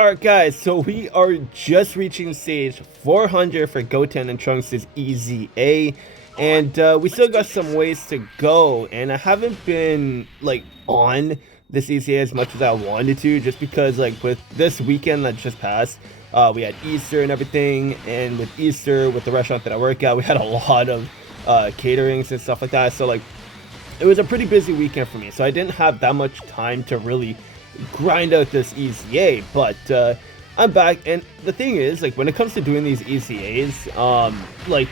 Alright guys, so we are just reaching stage 400 for Goten and Trunks' EZA, and we still got some ways to go, and I haven't been, like, on this EZA as much as I wanted to, just because, like, with this weekend that just passed, we had Easter and everything, and with Easter, with the restaurant that I work at, we had a lot of caterings and stuff like that, so, like, it was a pretty busy weekend for me, so I didn't have that much time to really grind out this EZA, but I'm back. And the thing is, like, when it comes to doing these EZAs, like,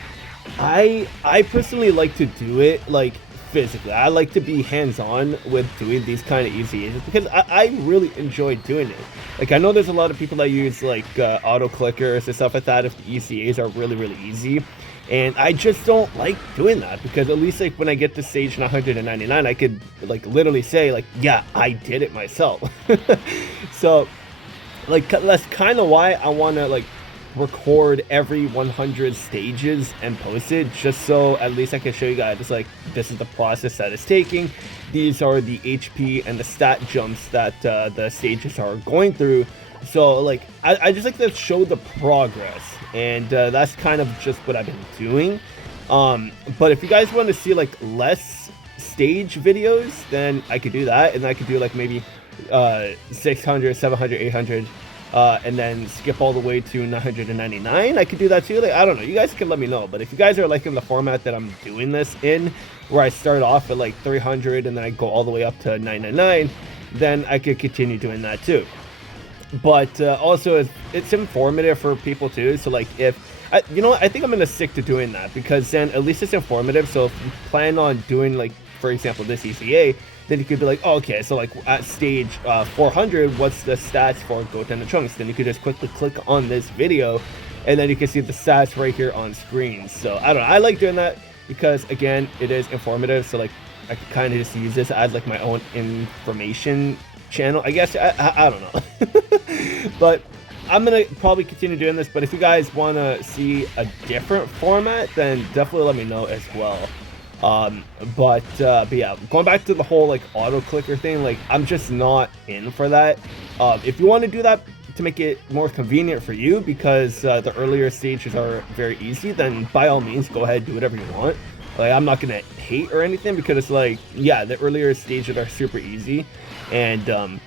I personally like to do it like physically. I like to be hands-on with doing these kind of EZAs because I really enjoy doing it. Like, I know there's a lot of people that use like auto clickers and stuff like that if the EZAs are really easy, and I just don't like doing that because at least like when I get to stage 999, I could like literally say like, yeah, I did it myself. So like that's kind of why I want to like record every 100 stages and post it, just so at least I can show you guys like this is the process that it's taking. These are the HP and the stat jumps that the stages are going through. So like I just like to show the progress, and that's kind of just what I've been doing. But if you guys want to see like less stage videos, then I could do that, and I could do like maybe 600, 700, 800, and then skip all the way to 999. I could do that too. Like, I don't know, you guys can let me know. But if you guys are liking the format that I'm doing this in, where I start off at like 300 and then I go all the way up to 999, then I could continue doing that too. But also it's informative for people too, so like if you know what, I think I'm gonna stick to doing that, because then at least it's informative. So if you plan on doing, like, for example, this EZA, then you could be like, oh, okay, so like at stage 400, what's the stats for Goten and Trunks? Then you could just quickly click on this video and then you can see the stats right here on screen. So I don't know, I like doing that because, again, it is informative. So like I could kind of just use this as like my own information channel, I guess. I don't know. But I'm gonna probably continue doing this, but if you guys want to see a different format, then definitely let me know as well. But yeah, going back to the whole like auto clicker thing, like I'm just not in for that. If you want to do that to make it more convenient for you, because the earlier stages are very easy, then by all means go ahead, do whatever you want. Like, I'm not gonna hate or anything, because it's like, yeah, the earlier stages are super easy, and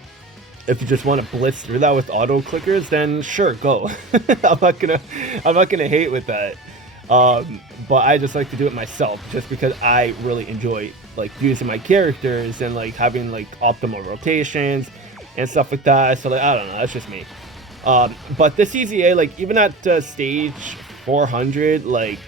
if you just want to blitz through that with auto clickers, then sure, go. I'm not gonna hate with that. But I just like to do it myself, just because I really enjoy like using my characters and like having like optimal rotations and stuff like that. So like, I don't know, that's just me. But this EZA, like even at stage 400, like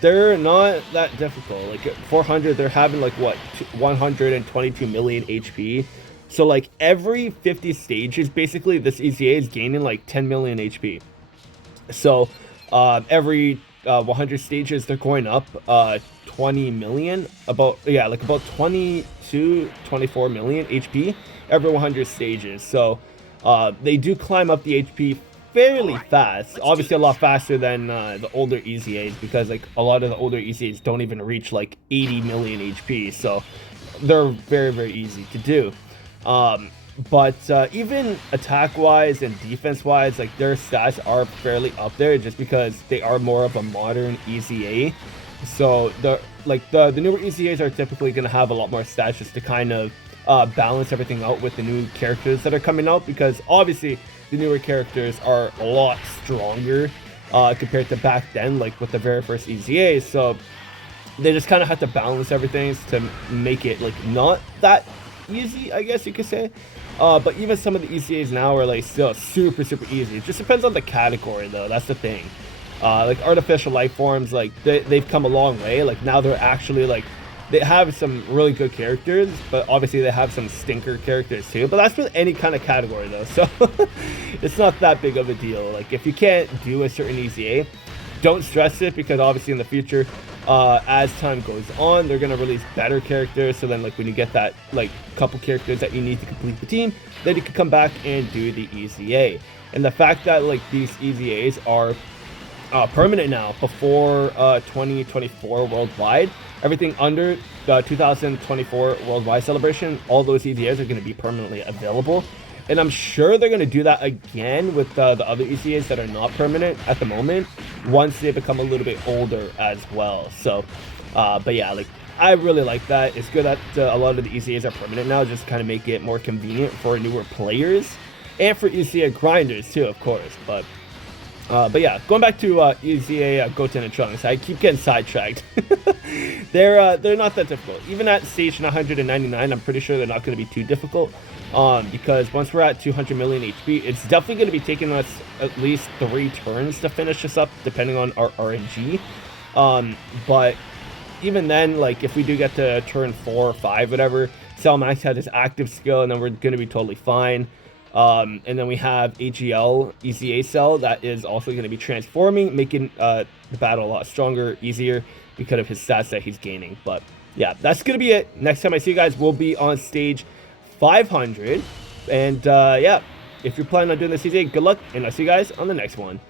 they're not that difficult. Like at 400, they're having like what, 122 million HP. So like every 50 stages, basically this EZA is gaining like 10 million HP. So every 100 stages, they're going up 20 million, about 22, 24 million HP every 100 stages. So they do climb up the HP fairly fast, obviously a lot faster than the older EZAs, because like a lot of the older EZAs don't even reach like 80 million HP, so they're very easy to do. But even attack wise and defense wise, like their stats are fairly up there, just because they are more of a modern EZA. So the newer EZAs are typically going to have a lot more stats, just to kind of balance everything out with the new characters that are coming out, because obviously the newer characters are a lot stronger compared to back then, like with the very first EZA. So they just kind of have to balance everything to make it like not that easy, I guess you could say. But even some of the EZAs now are like still super easy. It just depends on the category though, that's the thing. Like artificial life forms, like they've come a long way. Like now they're actually like, they have some really good characters, but obviously they have some stinker characters too. But that's with any kind of category though, so it's not that big of a deal. Like if you can't do a certain EZA, don't stress it, because obviously in the future, as time goes on, they're gonna release better characters. So then like when you get that like couple characters that you need to complete the team, then you can come back and do the EZA. And the fact that like these EZAs are permanent now before 2024 worldwide, everything under the 2024 worldwide celebration, all those EZAs are going to be permanently available. And I'm sure they're going to do that again with the other EZAs that are not permanent at the moment, once they become a little bit older as well. So, but yeah, like, I really like that. It's good that a lot of the EZAs are permanent now, just kind of make it more convenient for newer players. And for EZA grinders too, of course. But yeah, going back to EZA Goten and Trunks, I keep getting sidetracked. They're not that difficult. Even at stage 999, I'm pretty sure they're not going to be too difficult. Because once we're at 200 million HP, it's definitely going to be taking us at least 3 turns to finish this up, depending on our RNG. But even then, like, if we do get to turn 4 or 5, whatever, Cell Max had his active skill, and then we're going to be totally fine. And then we have AGL, EZA Cell, that is also going to be transforming, making the battle a lot stronger, easier, because of his stats that he's gaining. But yeah, that's going to be it. Next time I see you guys, we'll be on stage 500. And yeah, if you're planning on doing this EZA, good luck, and I'll see you guys on the next one.